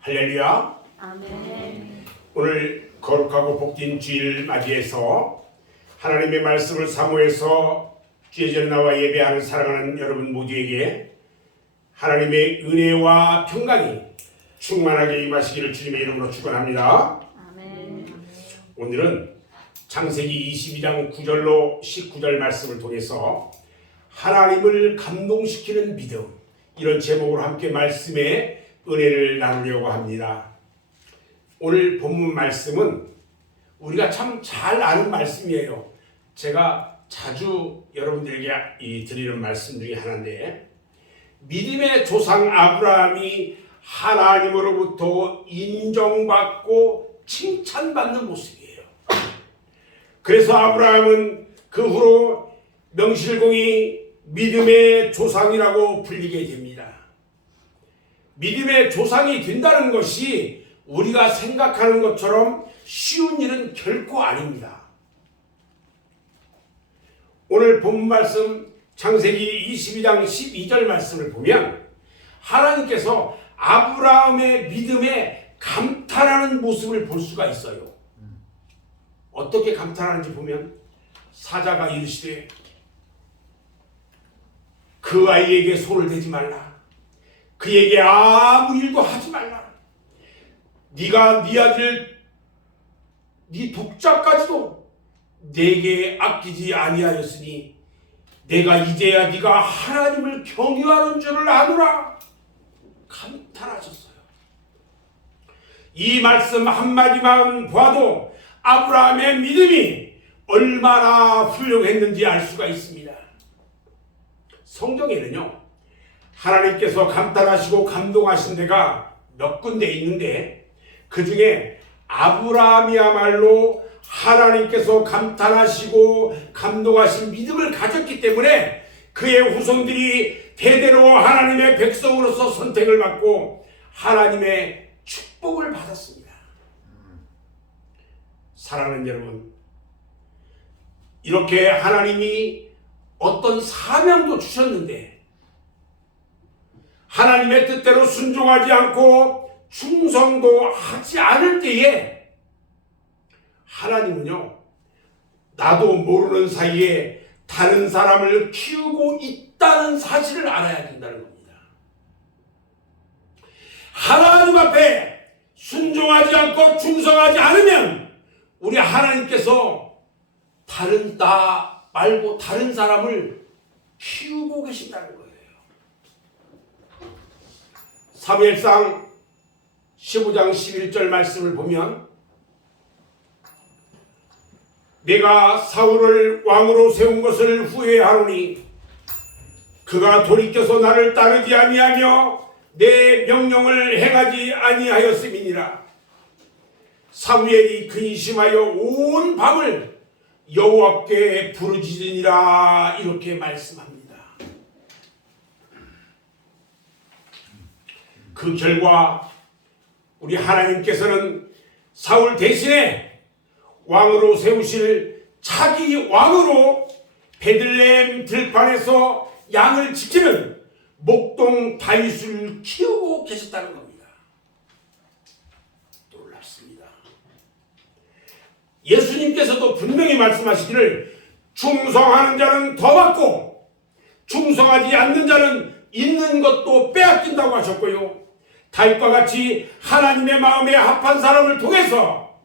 할렐루야. 아멘. 오늘 거룩하고 복된 주일 맞이해서 하나님의 말씀을 사모해서 주의 전에 나와 예배하는 사랑하는 여러분 모두에게 하나님의 은혜와 평강이 충만하게 임하시기를 주님의 이름으로 축원합니다. 아멘. 오늘은 창세기 22장 9절로 19절 말씀을 통해서 하나님을 감동시키는 믿음 이런 제목으로 함께 말씀의 은혜를 나누려고 합니다. 오늘 본문 말씀은 우리가 참 잘 아는 말씀이에요. 제가 자주 여러분들에게 이 드리는 말씀 중에 하나인데 믿음의 조상 아브라함이 하나님으로부터 인정받고 칭찬받는 모습이에요. 그래서 아브라함은 그 후로 명실공히 믿음의 조상이라고 불리게 됩니다. 믿음의 조상이 된다는 것이 우리가 생각하는 것처럼 쉬운 일은 결코 아닙니다. 오늘 본 말씀 창세기 22장 12절 말씀을 보면 하나님께서 아브라함의 믿음에 감탄하는 모습을 볼 수가 있어요. 어떻게 감탄하는지 보면 사자가 이르시되 그 아이에게 손을 대지 말라. 그에게 아무 일도 하지 말라. 네가 네 아들 네 독자까지도 내게 아끼지 아니하였으니 내가 이제야 네가 하나님을 경유하는 줄을 아노라. 감탄하셨어요. 이 말씀 한마디만 봐도 아브라함의 믿음이 얼마나 훌륭했는지 알 수가 있습니다. 성경에는요, 하나님께서 감탄하시고 감동하신 데가 몇 군데 있는데, 그 중에 아브라함이야말로 하나님께서 감탄하시고 감동하신 믿음을 가졌기 때문에 그의 후손들이 대대로 하나님의 백성으로서 선택을 받고 하나님의 축복을 받았습니다. 사랑하는 여러분, 이렇게 하나님이 어떤 사명도 주셨는데 하나님의 뜻대로 순종하지 않고 충성도 하지 않을 때에 하나님은요 나도 모르는 사이에 다른 사람을 키우고 있다는 사실을 알아야 된다는 겁니다. 하나님 앞에 순종하지 않고 충성하지 않으면 우리 하나님께서 다른 나 말고 다른 사람을 키우고 계신다는 거예요. 사무엘상 15장 11절 말씀을 보면 내가 사울을 왕으로 세운 것을 후회하노니 그가 돌이켜서 나를 따르지 아니하며 내 명령을 행하지 아니하였음이니라 사무엘이 근심하여 온 밤을 여호와께 부르짖으니라 이렇게 말씀합니다. 그 결과 우리 하나님께서는 사울 대신에 왕으로 세우실 차기 왕으로 베들레헴 들판에서 양을 지키는 목동 다윗을 키우고 계셨다는 겁니다. 놀랍습니다. 예수님께서도 분명히 말씀하시기를 충성하는 자는 더 받고 충성하지 않는 자는 있는 것도 빼앗긴다고 하셨고요. 다윗과 같이 하나님의 마음에 합한 사람을 통해서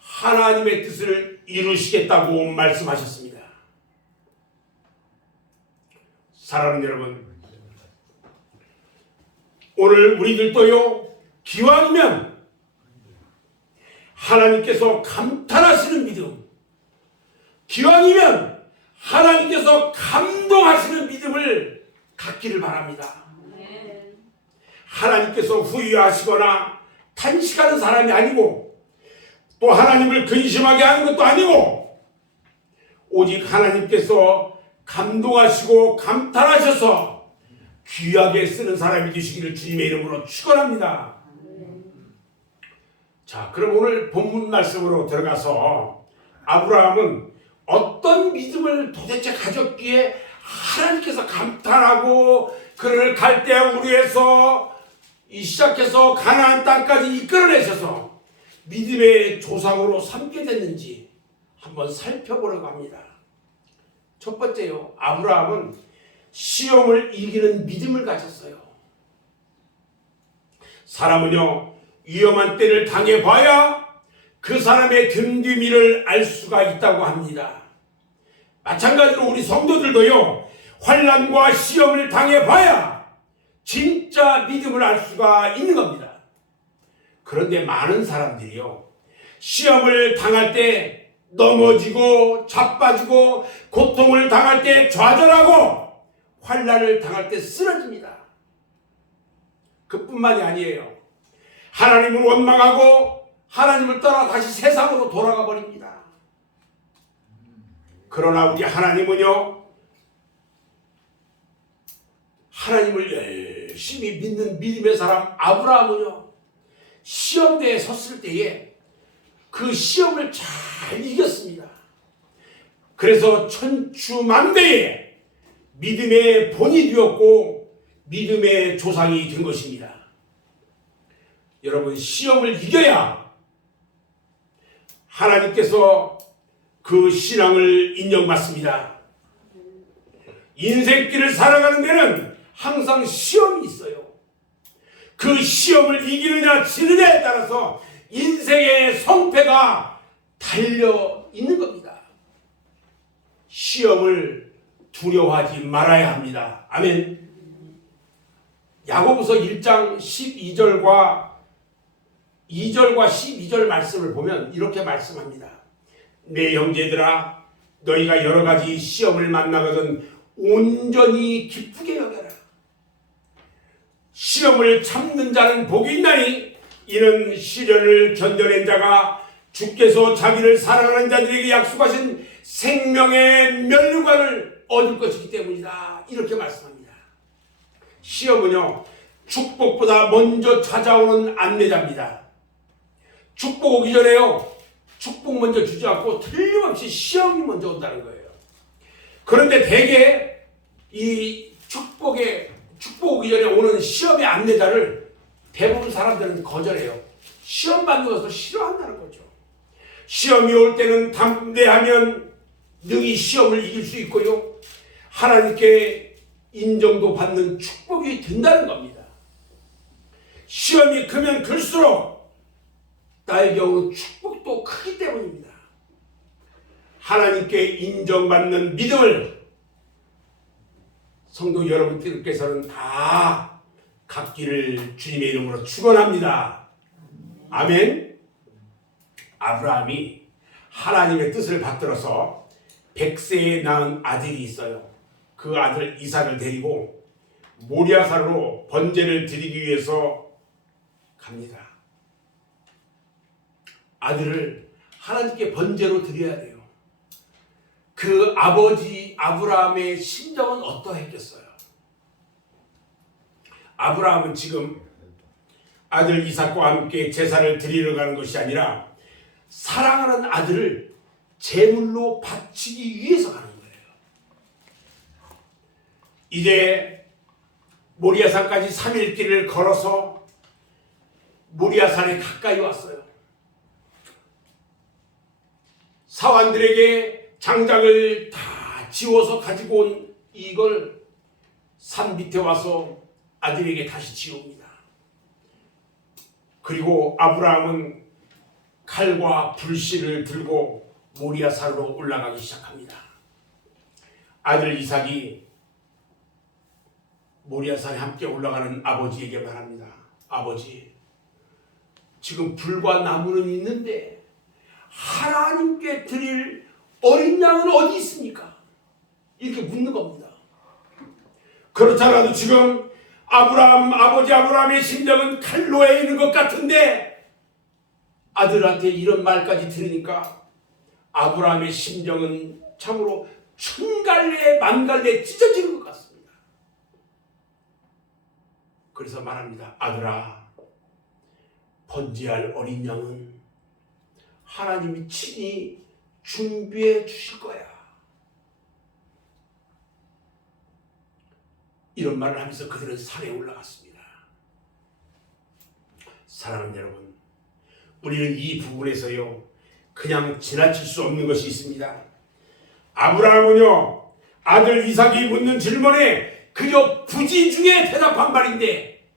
하나님의 뜻을 이루시겠다고 말씀하셨습니다. 사랑하는 여러분, 오늘 우리들도요, 기왕이면 하나님께서 감탄하시는 믿음, 기왕이면 하나님께서 감동하시는 믿음을 갖기를 바랍니다. 하나님께서 후회하시거나 탄식하는 사람이 아니고 또 하나님을 근심하게 하는 것도 아니고 오직 하나님께서 감동하시고 감탄하셔서 귀하게 쓰는 사람이 되시기를 주님의 이름으로 축원합니다. 자, 그럼 오늘 본문 말씀으로 들어가서 아브라함은 어떤 믿음을 도대체 가졌기에 하나님께서 감탄하고 그를 갈대아 우리에서 이 시작해서 가나안 땅까지 이끌어내셔서 믿음의 조상으로 삼게 됐는지 한번 살펴보려고 합니다. 첫 번째요. 아브라함은 시험을 이기는 믿음을 가졌어요. 사람은요, 위험한 때를 당해봐야 그 사람의 든디미를 알 수가 있다고 합니다. 마찬가지로 우리 성도들도요, 환란과 시험을 당해봐야 진짜 믿음을 알 수가 있는 겁니다. 그런데 많은 사람들이요, 시험을 당할 때 넘어지고 자빠지고 고통을 당할 때 좌절하고 환란을 당할 때 쓰러집니다. 그뿐만이 아니에요. 하나님을 원망하고 하나님을 떠나 다시 세상으로 돌아가 버립니다. 그러나 우리 하나님은요, 하나님을 열심히 믿는 믿음의 사람 아브라함은요, 시험대에 섰을 때에 그 시험을 잘 이겼습니다. 그래서 천추만대에 믿음의 본이 되었고 믿음의 조상이 된 것입니다. 여러분 시험을 이겨야 하나님께서 그 신앙을 인정받습니다. 인생길을 살아가는 데는 항상 시험이 있어요. 그 시험을 이기느냐 지느냐에 따라서 인생의 성패가 달려 있는 겁니다. 시험을 두려워하지 말아야 합니다. 아멘. 야고보서 1장 12절과 2절과 12절 말씀을 보면 이렇게 말씀합니다. 내 형제들아 너희가 여러 가지 시험을 만나거든 온전히 기쁘게 여겨라. 시험을 참는 자는 복이 있나니 이는 시련을 견뎌낸 자가 주께서 자기를 사랑하는 자들에게 약속하신 생명의 면류관을 얻을 것이기 때문이다. 이렇게 말씀합니다. 시험은요, 축복보다 먼저 찾아오는 안내자입니다. 축복 오기 전에요, 축복 먼저 주지 않고 틀림없이 시험이 먼저 온다는 거예요. 그런데 대개 이 축복의 축복 오기 전에 오는 시험의 안내자를 대부분 사람들은 거절해요. 시험 받는 것을 싫어한다는 거죠. 시험이 올 때는 담대하면 능히 시험을 이길 수 있고요. 하나님께 인정도 받는 축복이 된다는 겁니다. 시험이 크면 클수록 나의 경우 축복도 크기 때문입니다. 하나님께 인정받는 믿음을 성도 여러분들께서는 다 갖기를 주님의 이름으로 축원합니다. 아멘. 아브라함이 하나님의 뜻을 받들어서 백세에 낳은 아들이 있어요. 그 아들 이삭을 데리고 모리아산으로 번제를 드리기 위해서 갑니다. 아들을 하나님께 번제로 드려야 돼요. 그 아버지 아브라함의 심정은 어떠했겠어요? 아브라함은 지금 아들 이삭과 함께 제사를 드리러 가는 것이 아니라 사랑하는 아들을 제물로 바치기 위해서 가는 거예요. 이제 모리아산까지 3일 길을 걸어서 모리아산에 가까이 왔어요. 사환들에게 장작을 다 지워서 가지고 온 이걸 산 밑에 와서 아들에게 다시 지웁니다. 그리고 아브라함은 칼과 불씨를 들고 모리아산으로 올라가기 시작합니다. 아들 이삭이 모리아산에 함께 올라가는 아버지에게 말합니다. 아버지, 지금 불과 나무는 있는데 하나님께 드릴 어린 양은 어디 있습니까? 이렇게 묻는 겁니다. 그렇잖아도 지금 아브라함 아버지 아브라함의 심정은 칼로에 있는 것 같은데 아들한테 이런 말까지 들으니까 아브라함의 심정은 참으로 천갈래 만갈래 찢어지는 것 같습니다. 그래서 말합니다. 아들아, 번제할 어린 양은 하나님이 친히 준비해 주실 거야. 이런 말을 하면서 그들은 산에 올라갔습니다. 사랑하는 여러분, 우리는 이 부분에서요, 그냥 지나칠 수 없는 것이 있습니다. 아브라함은요, 아들 이삭이 묻는 질문에 그저 부지 중에 대답한 말인데,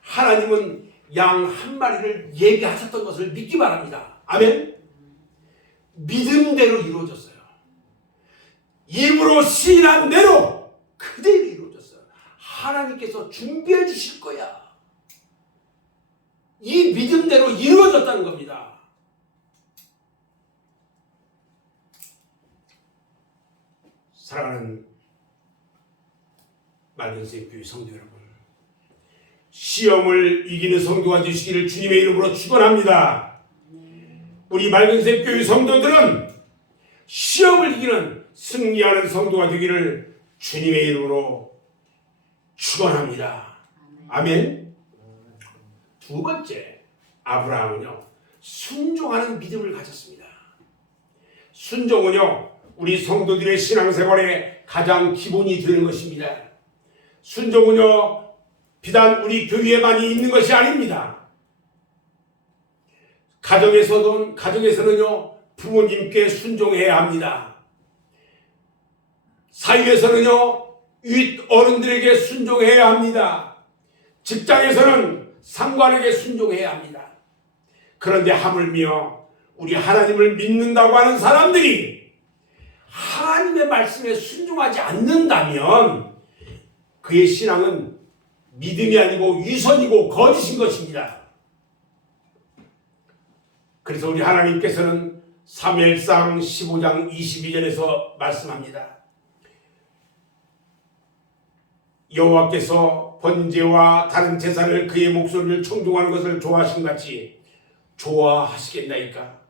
하나님은 양 한 마리를 예비하셨던 것을 믿기 바랍니다. 아멘? 믿음대로 이루어졌어요. 입으로 시인한 대로 그대로 이루어졌어요. 하나님께서 준비해 주실 거야. 이 믿음대로 이루어졌다는 겁니다. 사랑하는 말근생 교회 성도 여러분, 시험을 이기는 성도가 되시기를 주님의 이름으로 축원합니다. 우리 말근생 교회 성도들은 시험을 이기는 승리하는 성도가 되기를 주님의 이름으로 축원합니다. 아멘. 두 번째, 아브라함은요 순종하는 믿음을 가졌습니다. 순종은요 우리 성도들의 신앙생활의 가장 기본이 되는 것입니다. 순종은요 비단 우리 교회에만이 있는 것이 아닙니다. 가정에서도 가정에서는요 부모님께 순종해야 합니다. 사회에서는요 윗 어른들에게 순종해야 합니다. 직장에서는 상관에게 순종해야 합니다. 그런데 하물며 우리 하나님을 믿는다고 하는 사람들이 하나님의 말씀에 순종하지 않는다면 그의 신앙은 믿음이 아니고 위선이고 거짓인 것입니다. 그래서 우리 하나님께서는 사무엘상 15장 22절에서 말씀합니다. 여호와께서 번제와 다른 제사를 그의 목소리를 청종하는 것을 좋아하신 같이 좋아하시겠나이까?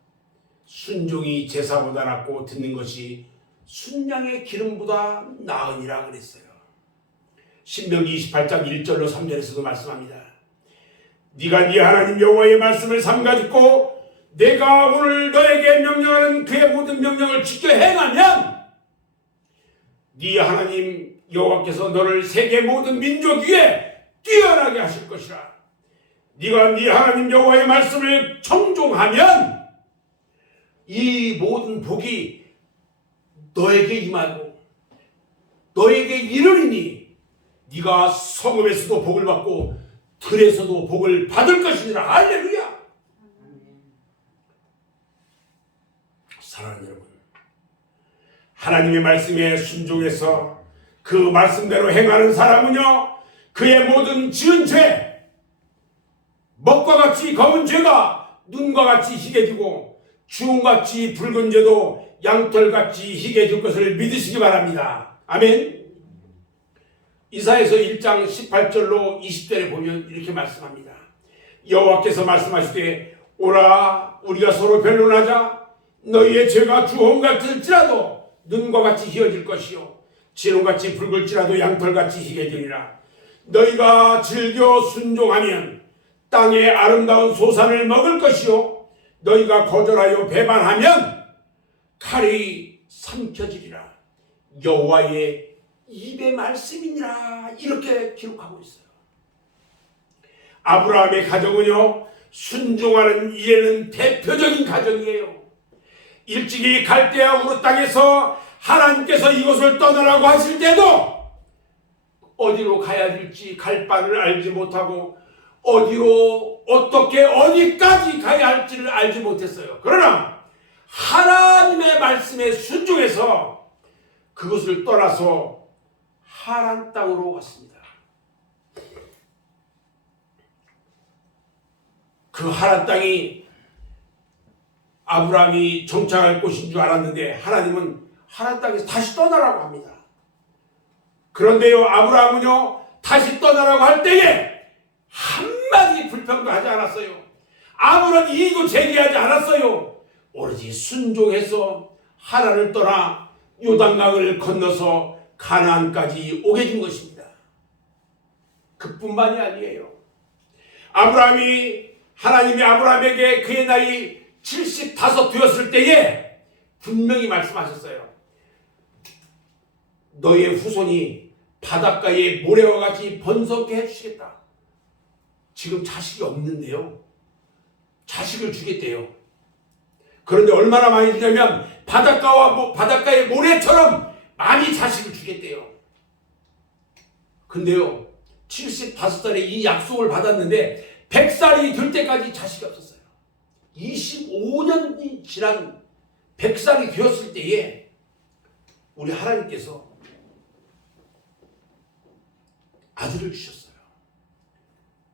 순종이 제사보다 낫고 듣는 것이 순양의 기름보다 나으니라 그랬어요. 신명기 28장 1절로 3절에서도 말씀합니다. 네가 네 하나님 여호와의 말씀을 삼가 듣고 내가 오늘 너에게 명령하는 그의 모든 명령을 지켜 행하면 네 하나님 여호와께서 너를 세계 모든 민족 위에 뛰어나게 하실 것이라. 네가 네 하나님 여호와의 말씀을 청종하면 이 모든 복이 너에게 임하고 너에게 이르리니 네가 성읍에서도 복을 받고 들에서도 복을 받을 것이니라. 할렐루야. 사랑하는 여러분, 하나님의 말씀에 순종해서 그 말씀대로 행하는 사람은요, 그의 모든 지은 죄, 먹과 같이 검은 죄가 눈과 같이 희게지고 주홍같이 붉은 죄도 양털같이 희게질 것을 믿으시기 바랍니다. 아멘. 이사에서 1장 18절로 20절에 보면 이렇게 말씀합니다. 여호와께서 말씀하시되 오라 우리가 서로 변론하자 너희의 죄가 주홍 같을지라도 눈과 같이 희어질 것이요. 진홍같이 붉을지라도 양털같이 희게 되리라. 너희가 즐겨 순종하면 땅의 아름다운 소산을 먹을 것이요. 너희가 거절하여 배반하면 칼이 삼켜지리라. 여호와의 입의 말씀이니라. 이렇게 기록하고 있어요. 아브라함의 가정은요 순종하는 이에는 대표적인 가정이에요. 일찍이 갈대아 우르 땅에서 하나님께서 이곳을 떠나라고 하실 때도 어디로 가야 될지 갈 바를 알지 못하고 어디로 어떻게 어디까지 가야 할지를 알지 못했어요. 그러나 하나님의 말씀에 순종해서 그것을 떠나서 하란 땅으로 갔습니다. 그 하란 땅이 아브라함이 정착할 곳인 줄 알았는데 하나님은 하란 땅에서 다시 떠나라고 합니다. 그런데요 아브라함은요 다시 떠나라고 할 때에 한마디 불평도 하지 않았어요. 아무런 이의도 제기하지 않았어요. 오로지 순종해서 하란을 떠나 요단강을 건너서 가나안까지 오게 된 것입니다. 그뿐만이 아니에요. 아브라함이 하나님이 아브라함에게 그의 나이 75 되었을 때에 분명히 말씀하셨어요. 너의 후손이 바닷가의 모래와 같이 번성케 해주시겠다. 지금 자식이 없는데요. 자식을 주겠대요. 그런데 얼마나 많이 주냐면 바닷가와 모- 바닷가의 모래처럼 많이 자식을 주겠대요. 근데요, 75살에 이 약속을 받았는데 100살이 될 때까지 자식이 없었어요. 25년이 지난 100살이 되었을 때에 우리 하나님께서 아들을 주셨어요.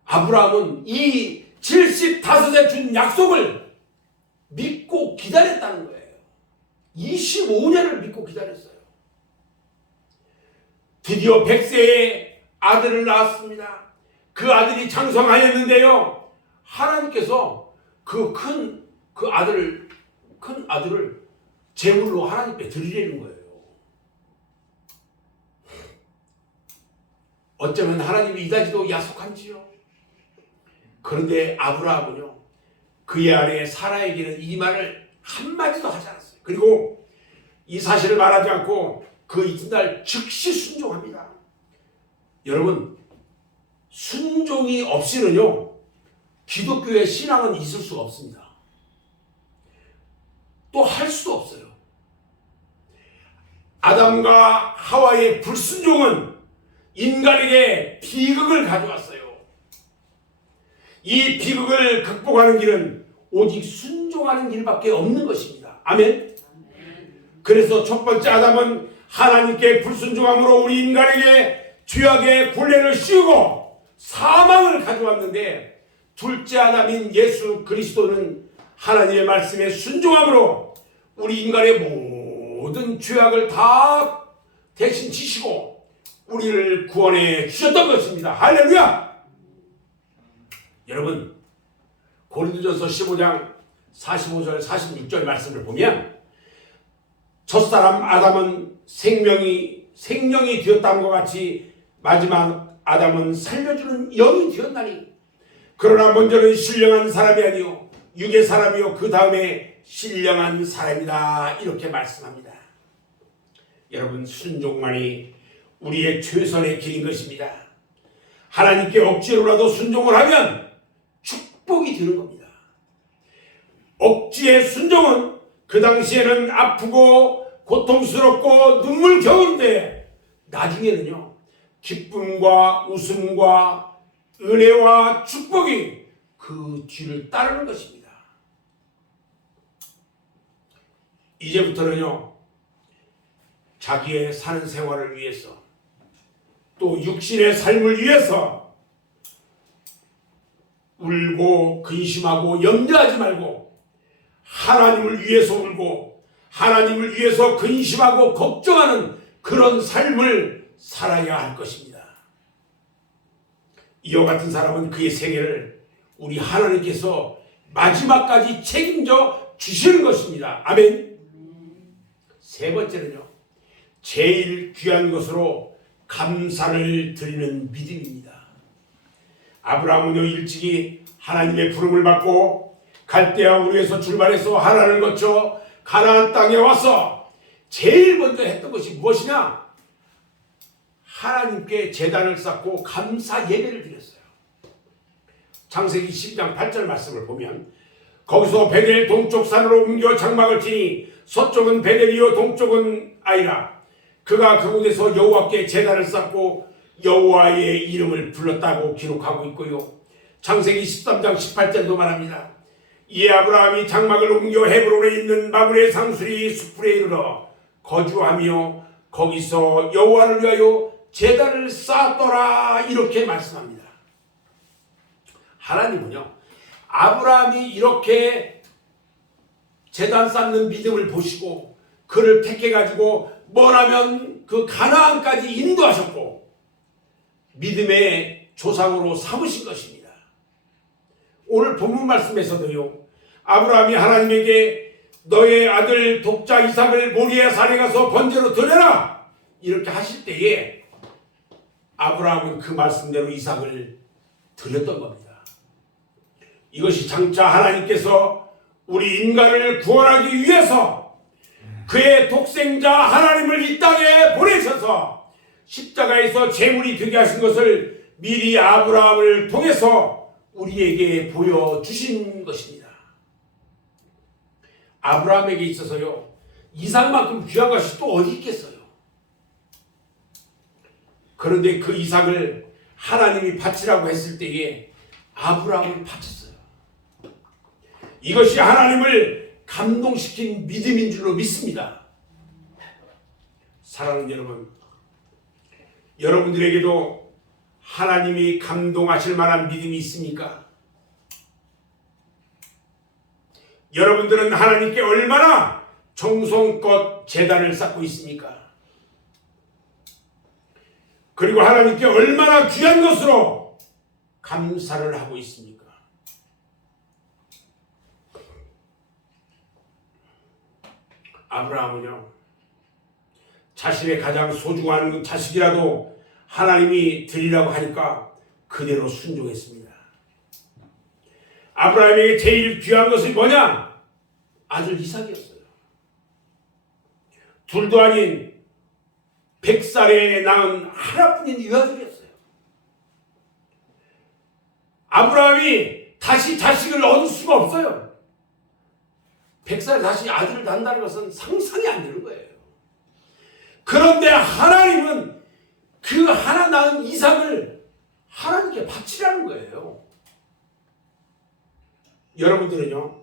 아브라함은 이 75세 준 약속을 믿고 기다렸다는 거예요. 25년을 믿고 기다렸어요. 드디어 100세에 아들을 낳았습니다. 그 아들이 장성하였는데요. 하나님께서 그큰그 아들을 큰 아들을 제물로 하나님께 드리려는 거예요. 어쩌면 하나님이 이다지도 약속한지요. 그런데 아브라함은요. 그의 아내 사라에게는 이 말을 한마디도 하지 않았어요. 그리고 이 사실을 말하지 않고 그 이튿날 즉시 순종합니다. 여러분, 순종이 없이는요, 기독교의 신앙은 있을 수가 없습니다. 또 할 수도 없어요. 아담과 하와의 불순종은 인간에게 비극을 가져왔어요. 이 비극을 극복하는 길은 오직 순종하는 길밖에 없는 것입니다. 아멘. 그래서 첫 번째 아담은 하나님께 불순종함으로 우리 인간에게 죄악의 굴레를 씌우고 사망을 가져왔는데 둘째 아담인 예수 그리스도는 하나님의 말씀에 순종함으로 우리 인간의 모든 죄악을 다 대신 지시고 우리를 구원해 주셨던 것입니다. 할렐루야! 여러분 고린도전서 15장 45절 46절 말씀을 보면 첫사람 아담은 생명이 생명이 되었다는 것 같이 마지막 아담은 살려주는 영이 되었나니 그러나 먼저는 신령한 사람이 아니요 육의 사람이요 그 다음에 신령한 사람이다 이렇게 말씀합니다. 여러분 순종만이 우리의 최선의 길인 것입니다. 하나님께 억지로라도 순종을 하면 축복이 되는 겁니다. 억지의 순종은 그 당시에는 아프고 고통스럽고 눈물겨운데 나중에는요 기쁨과 웃음과 은혜와 축복이 그 뒤를 따르는 것입니다. 이제부터는요 자기의 사는 생활을 위해서 또 육신의 삶을 위해서 울고 근심하고 염려하지 말고 하나님을 위해서 울고 하나님을 위해서 근심하고 걱정하는 그런 삶을 살아야 할 것입니다. 이와 같은 사람은 그의 생애를 우리 하나님께서 마지막까지 책임져 주시는 것입니다. 아멘. 세 번째는요. 제일 귀한 것으로 감사를 드리는 믿음입니다. 아브라함은요 일찍이 하나님의 부름을 받고 갈대아 우르에서 출발해서 하나를 거쳐 가나안 땅에 와서 제일 먼저 했던 것이 무엇이냐? 하나님께 제단을 쌓고 감사 예배를 드렸어요. 창세기 10장 8절 말씀을 보면 거기서 베델 동쪽 산으로 옮겨 장막을 치니 서쪽은 베델이요 동쪽은 아이라 그가 그곳에서 여호와께 제단을 쌓고 여호와의 이름을 불렀다고 기록하고 있고요. 창세기 13장 18절도 말합니다. 이에 아브라함이 장막을 옮겨 헤브론에 있는 마블의 상수리 숲에 이르러 거주하며 거기서 여호와를 위하여 제단을 쌓았더라 이렇게 말씀합니다. 하나님은요 아브라함이 이렇게 제단 쌓는 믿음을 보시고 그를 택해 가지고 뭐라면 그 가나안까지 인도하셨고 믿음의 조상으로 삼으신 것입니다. 오늘 본문 말씀에서도요. 아브라함이 하나님에게 너의 아들 독자 이삭을 모리아 산에 가서 번제로 드려라 이렇게 하실 때에 아브라함은 그 말씀대로 이삭을 드렸던 겁니다. 이것이 장차 하나님께서 우리 인간을 구원하기 위해서 그의 독생자 하나님을 이 땅에 보내셔서 십자가에서 제물이 되게 하신 것을 미리 아브라함을 통해서 우리에게 보여주신 것입니다. 아브라함에게 있어서요, 이삭만큼 귀한 것이 또 어디 있겠어요? 그런데 그 이삭을 하나님이 바치라고 했을 때에 아브라함은 바쳤어요. 이것이 하나님을 감동시킨 믿음인 줄로 믿습니다. 사랑하는 여러분, 여러분들에게도 하나님이 감동하실 만한 믿음이 있습니까? 여러분들은 하나님께 얼마나 정성껏 재단을 쌓고 있습니까? 그리고 하나님께 얼마나 귀한 것으로 감사를 하고 있습니까? 아브라함은요, 자신의 가장 소중한 자식이라도 하나님이 드리라고 하니까 그대로 순종했습니다. 아브라함에게 제일 귀한 것이 뭐냐? 아들 이삭이었어요. 둘도 아닌 백살에 낳은 하나뿐인 유아들이었어요. 아브라함이 다시 자식을 얻을 수가 없어요. 백살에 다시 아들을 낳는다는 것은 상상이 안 되는 거예요. 그런데 하나님은 그 하나 낳은 이삭을 하나님께 바치라는 거예요. 여러분들은요,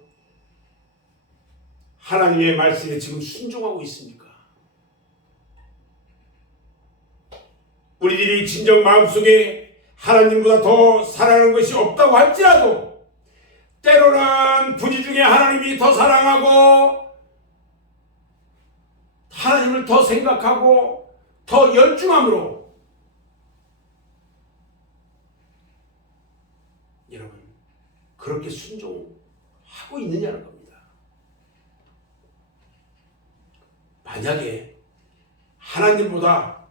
하나님의 말씀에 지금 순종하고 있습니까? 우리들이 진정 마음속에 하나님보다 더 사랑하는 것이 없다고 할지라도 때로는 부지 중에 하나님이 더 사랑하고 하나님을 더 생각하고 더 열중함으로 여러분 그렇게 순종하고 있느냐는 겁니다. 만약에 하나님보다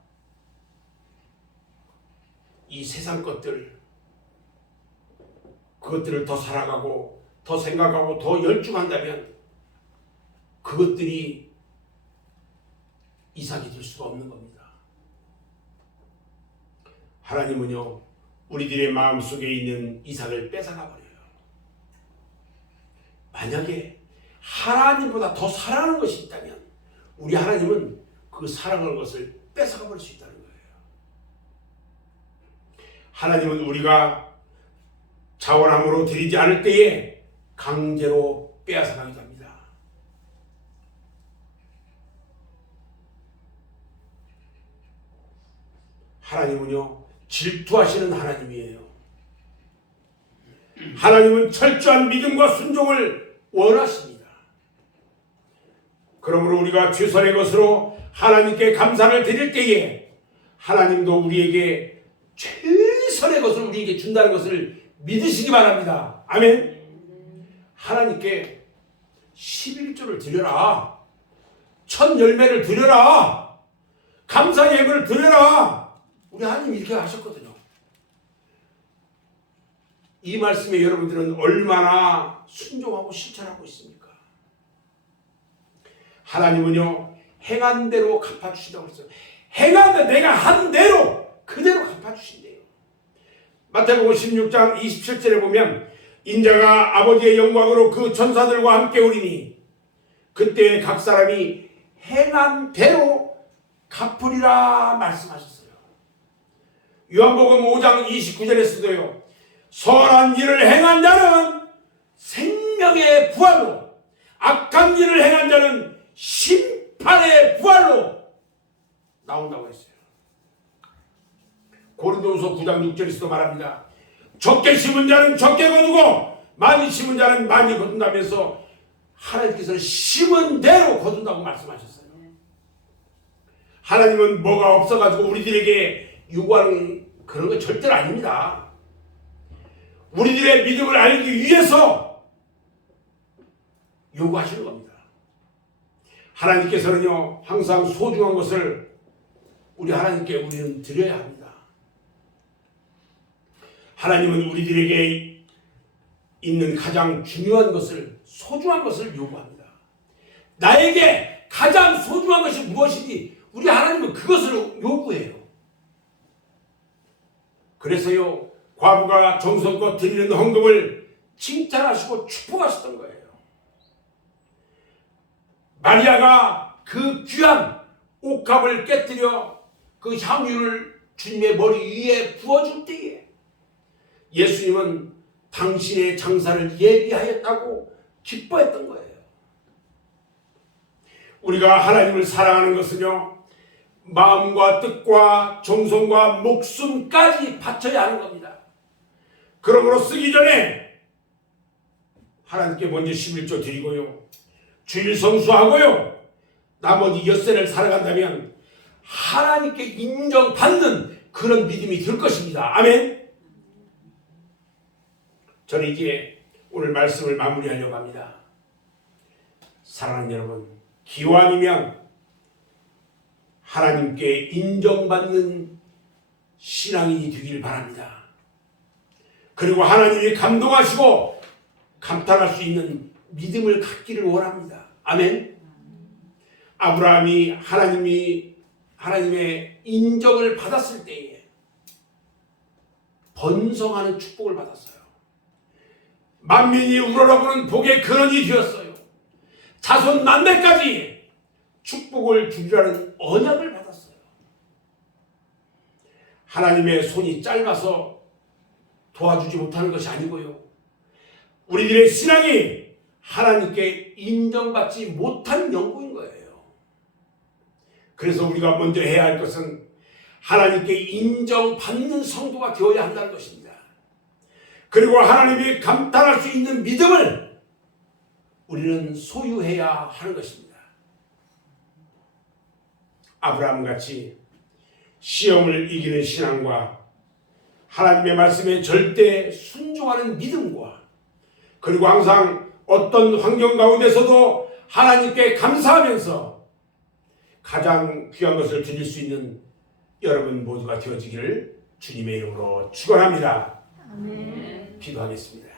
이 세상 것들 그것들을 더 살아가고 더 생각하고 더 열중한다면 그것들이 이삭이 될 수가 없는 겁니다. 하나님은요 우리들의 마음 속에 있는 이삭을 뺏어가 버려요. 만약에 하나님보다 더 사랑하는 것이 있다면 우리 하나님은 그 사랑하는 것을 뺏어가 버릴 수 거예요. 하나님은 우리가 자원함으로 드리지 않을 때에 강제로 빼앗아가기도 합니다. 하나님은요 질투하시는 하나님이에요. 하나님은 철저한 믿음과 순종을 원하십니다. 그러므로 우리가 최선의 것으로 하나님께 감사를 드릴 때에 하나님도 우리에게 최 선의 것을 우리에게 준다는 것을 믿으시기 바랍니다. 아멘. 하나님께 11조를 드려라. 첫 열매를 드려라. 감사 예물을 드려라. 우리 하나님 이렇게 하셨거든요. 이 말씀에 여러분들은 얼마나 순종하고 실천하고 있습니까? 하나님은요 행한 대로 갚아주신다고 했어요. 행한 대 내가 한 대로 그대로 갚아주신대요. 마태복음 16장 27절에 보면 인자가 아버지의 영광으로 그 천사들과 함께 오리니 그때 각 사람이 행한 대로 갚으리라 말씀하셨어요. 요한복음 5장 29절에서도요. 선한 일을 행한 자는 생명의 부활로 악한 일을 행한 자는 심판의 부활로 나온다고 했어요. 고린도후서 9장 6절에서도 말합니다. 적게 심은 자는 적게 거두고 많이 심은 자는 많이 거둔다면서 하나님께서는 심은 대로 거둔다고 말씀하셨어요. 하나님은 뭐가 없어가지고 우리들에게 요구하는 그런 거 절대로 아닙니다. 우리들의 믿음을 알기 위해서 요구하시는 겁니다. 하나님께서는요, 항상 소중한 것을 우리 하나님께 우리는 드려야 합니다. 하나님은 우리들에게 있는 가장 중요한 것을, 소중한 것을 요구합니다. 나에게 가장 소중한 것이 무엇이지? 우리 하나님은 그것을 요구해요. 그래서요, 과부가 정성껏 드리는 헌금을 칭찬하시고 축복하셨던 거예요. 마리아가 그 귀한 옥합을 깨뜨려 그 향유를 주님의 머리 위에 부어줄 때에 예수님은 당신의 장사를 예비하였다고 기뻐했던 거예요. 우리가 하나님을 사랑하는 것은요, 마음과 뜻과 정성과 목숨까지 바쳐야 하는 겁니다. 그러므로 쓰기 전에 하나님께 먼저 11조 드리고요. 주일 성수하고요. 나머지 엿새를 살아간다면 하나님께 인정받는 그런 믿음이 될 것입니다. 아멘. 저는 이제 오늘 말씀을 마무리하려고 합니다. 사랑하는 여러분, 기왕이면 하나님께 인정받는 신앙인이 되길 바랍니다. 그리고 하나님이 감동하시고 감탄할 수 있는 믿음을 갖기를 원합니다. 아멘. 아브라함이 하나님이 하나님의 인정을 받았을 때에 번성하는 축복을 받았어요. 만민이 우러러보는 복의 근원이 되었어요. 자손 만대까지 축복을 주리라는 언약을 받았어요. 하나님의 손이 짧아서 도와주지 못하는 것이 아니고요. 우리들의 신앙이 하나님께 인정받지 못한 연구인 거예요. 그래서 우리가 먼저 해야 할 것은 하나님께 인정받는 성도가 되어야 한다는 것입니다. 그리고 하나님이 감탄할 수 있는 믿음을 우리는 소유해야 하는 것입니다. 아브라함 같이 시험을 이기는 신앙과 하나님의 말씀에 절대 순종하는 믿음과 그리고 항상 어떤 환경 가운데서도 하나님께 감사하면서 가장 귀한 것을 드릴 수 있는 여러분 모두가 되어지기를 주님의 이름으로 축원합니다. 아멘. 기도하겠습니다.